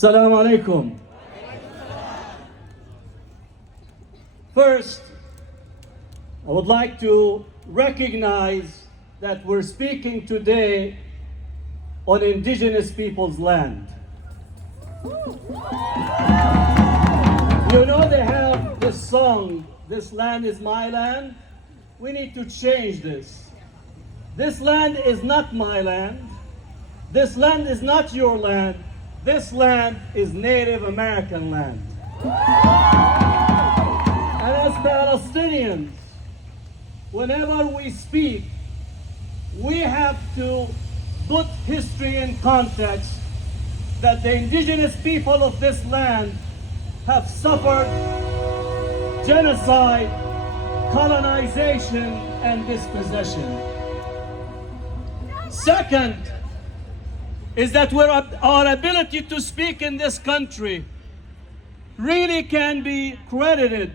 Assalamu alaikum. First, I would like to recognize that we're speaking today on indigenous people's land. You know they have this song, "This land is my land." We need to change this. This land is not my land. This land is not your land. This land is Native American land. And as Palestinians, whenever we speak, we have to put history in context that the indigenous people of this land have suffered genocide, colonization, and dispossession. Second is that our ability to speak in this country really can be credited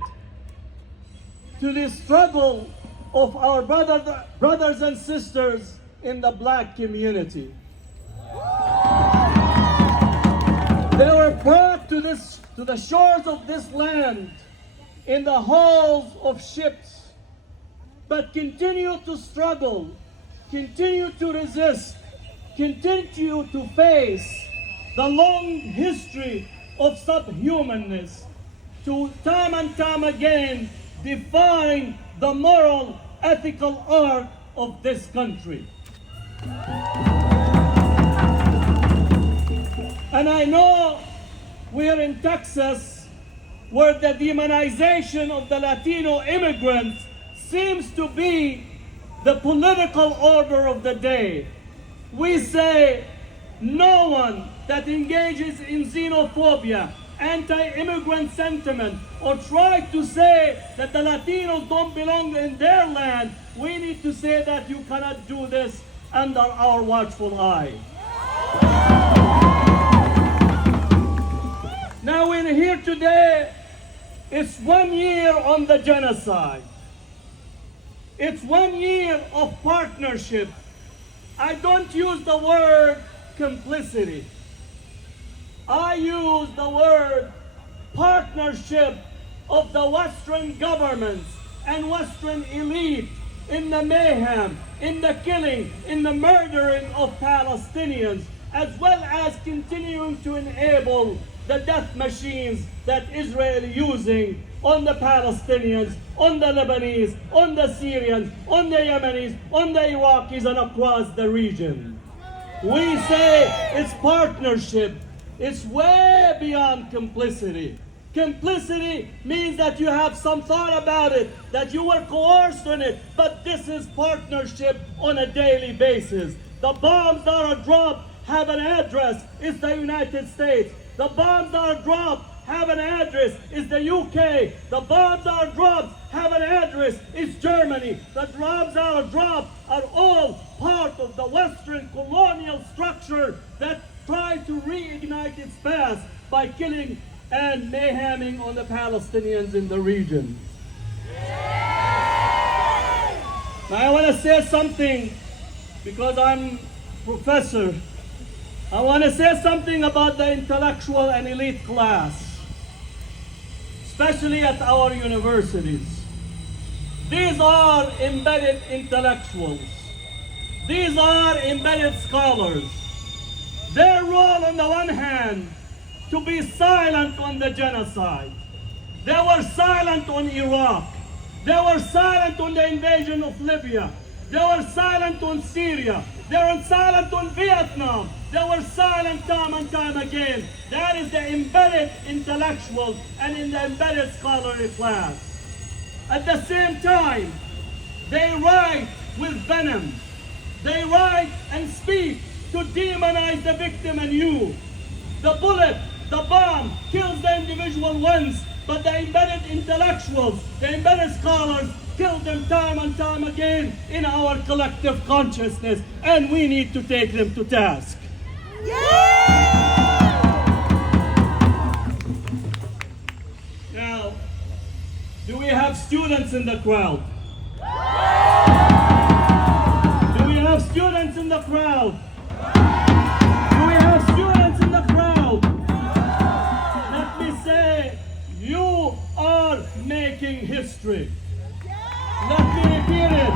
to the struggle of our brothers and sisters in the Black community. They were brought to the shores of this land in the hulls of ships, but continue to struggle, continue to resist, continue to face the long history of subhumanness, to time and time again define the moral, ethical arc of this country. And I know we're in Texas, where the demonization of the Latino immigrants seems to be the political order of the day. We say no one that engages in xenophobia, anti-immigrant sentiment, or try to say that the Latinos don't belong in their land, we need to say that you cannot do this under our watchful eye. Now we're here today, it's 1 year on the genocide. It's 1 year of partnership. I don't use the word complicity. I use the word partnership of the Western governments and Western elite in the mayhem, in the killing, in the murdering of Palestinians, as well as continuing to enable the death machines that Israel is using on the Palestinians, on the Lebanese, on the Syrians, on the Yemenis, on the Iraqis, and across the region. We say it's partnership. It's way beyond complicity. Complicity means that you have some thought about it, that you were coerced on it, but this is partnership on a daily basis. The bombs that are dropped have an address. It's the United States. The bombs that are dropped have an address. It's the UK. The bombs that are dropped have an address. It's Germany. The bombs that are dropped are all part of the Western colonial structure that tried to reignite its past by killing and mayheming on the Palestinians in the region. Now I want to say something, because I'm professor. I want to say something about the intellectual and elite class, especially at our universities. These are embedded intellectuals. These are embedded scholars. Their role, on the one hand, to be silent on the genocide. They were silent on Iraq. They were silent on the invasion of Libya. They were silent on Syria. They were silent on Vietnam. They were silent time and time again. That is the embedded intellectuals and in the embedded scholarly class. At the same time, they write with venom. They write and speak to demonize the victim and you. The bullet, the bomb kills the individual once, but the embedded intellectuals, the embedded scholars, kill them time and time again in our collective consciousness, and we need to take them to task. Now, do we have students in the crowd? Do we have students in the crowd? Do we have students in the crowd? history. Let me repeat it.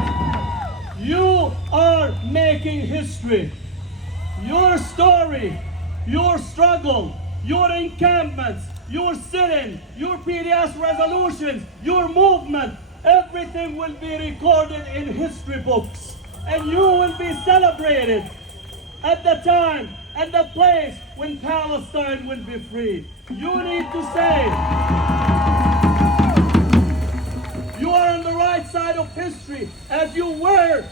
You are making history. Your story, your struggle, your encampments, your sit-in, your PDS resolutions, your movement, everything will be recorded in history books. And you will be celebrated at the time and the place when Palestine will be free. You need to say, you are on the right side of history as you were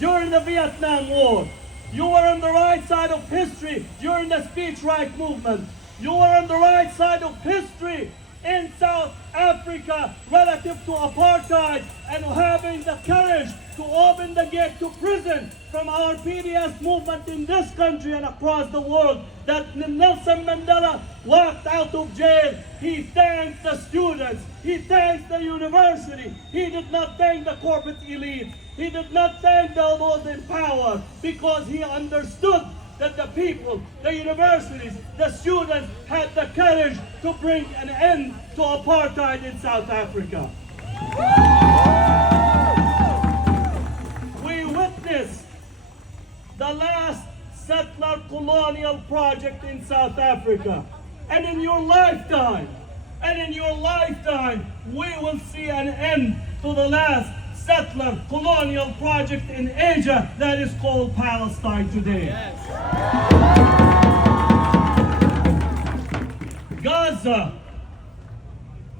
during the Vietnam War. You were on the right side of history during the speech rights movement. You were on the right side of history in South Africa relative to apartheid and having the courage to open the gate to prison from our PDS movement in this country and across the world. That Nelson Mandela walked out of jail. He thanked the students. He thanked the university. He did not thank the corporate elite. He did not thank those in power because he understood that the people, the universities, the students had the courage to bring an end to apartheid in South Africa. We witnessed the last settler colonial project in South Africa. And in your lifetime, we will see an end to the last settler colonial project in Asia that is called Palestine today. Yes.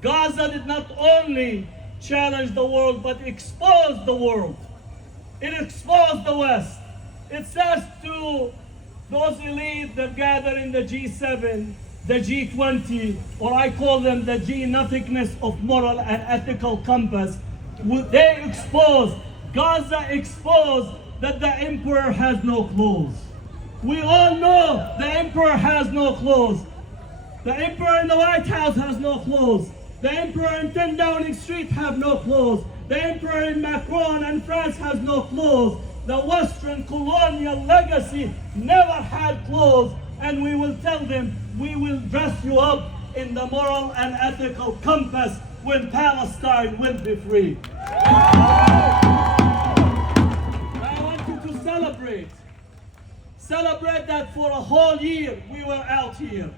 Gaza did not only challenge the world, but exposed the world. It exposed the West. It says to those elites that gather in the G7, the G20, or I call them the G-nothingness of moral and ethical compass, they exposed, Gaza exposed that the emperor has no clothes. We all know the emperor has no clothes. The emperor in the White House has no clothes. The emperor in 10 Downing Street have no clothes. The emperor in Macron and France has no clothes. The Western colonial legacy never had clothes, and we will tell them, we will dress you up in the moral and ethical compass when Palestine will be free. I want you to celebrate that for a whole year we were out here.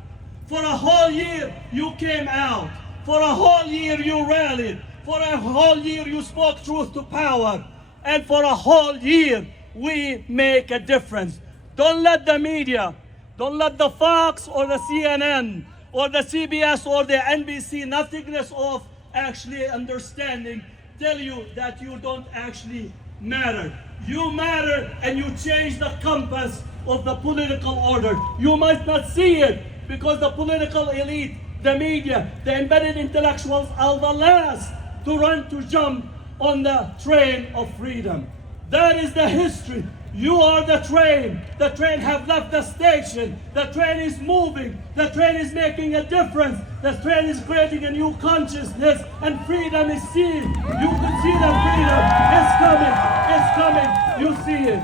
For a whole year you came out. For a whole year you rallied. For a whole year you spoke truth to power. And for a whole year we make a difference. Don't let the media, don't let the Fox or the CNN or the CBS or the NBC, nothingness of actually understanding, tell you that you don't actually matter. You matter, and you change the compass of the political order. You might not see it because the political elite, the media, the embedded intellectuals are the last to run to jump on the train of freedom. That is the history. You are the train. The train have left the station. The train is moving. The train is making a difference. The train is creating a new consciousness, and freedom is seen. You can see the freedom. It's coming. It's coming. You see it.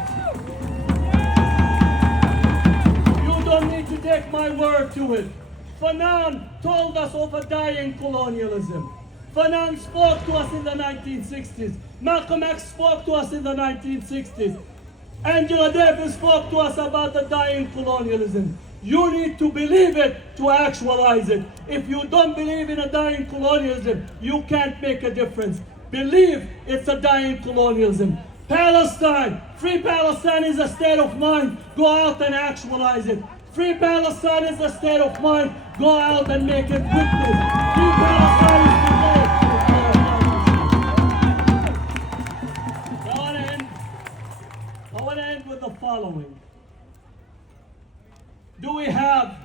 You don't need to take my word to it. Fanon told us of a dying colonialism. Fanon spoke to us in the 1960s. Malcolm X spoke to us in the 1960s. Angela Davis spoke to us about the dying colonialism. You need to believe it to actualize it. If you don't believe in a dying colonialism, you can't make a difference. Believe it's a dying colonialism. Palestine, free Palestine is a state of mind. Go out and actualize it. Free Palestine is a state of mind. Go out and make it witness. Free Palestine is today. I want to end with the following. Do we have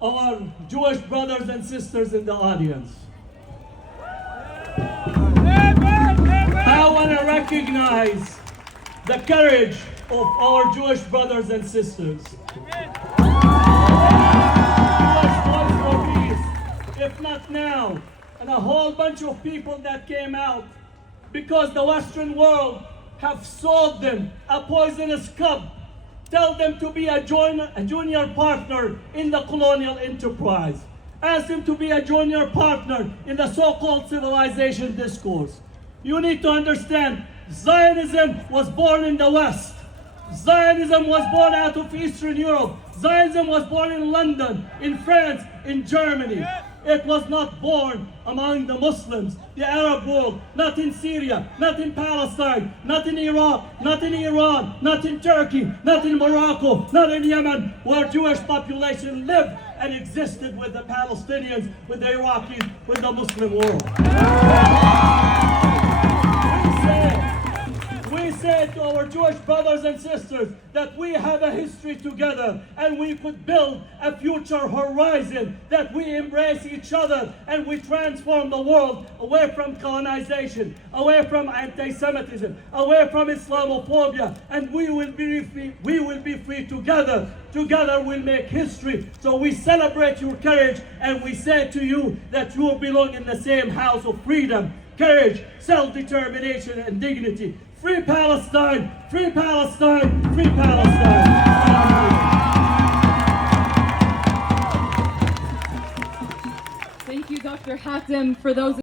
our Jewish brothers and sisters in the audience? I want to recognize the courage of our Jewish brothers and sisters. If not now, and a whole bunch of people that came out because the Western world have sold them a poisonous cup, tell them to be a junior partner in the colonial enterprise. asked him to be a junior partner in the so-called civilization discourse. You need to understand, Zionism was born in the West. Zionism was born out of Eastern Europe. Zionism was born in London, in France, in Germany. It was not born among the Muslims, the Arab world, not in Syria, not in Palestine, not in Iraq, not in Iran, not in Turkey, not in Morocco, not in Yemen, where Jewish population lived and existed with the Palestinians, with the Iraqis, with the Muslim world. We said to our Jewish brothers and sisters that we have a history together and we could build a future horizon, that we embrace each other and we transform the world away from colonization, away from anti-Semitism, away from Islamophobia, and we will be free together. Together we'll make history. So we celebrate your courage and we say to you that you belong in the same house of freedom, courage, self-determination, and dignity. Free Palestine! Free Palestine! Free Palestine! Thank you, Dr. Hatem, for those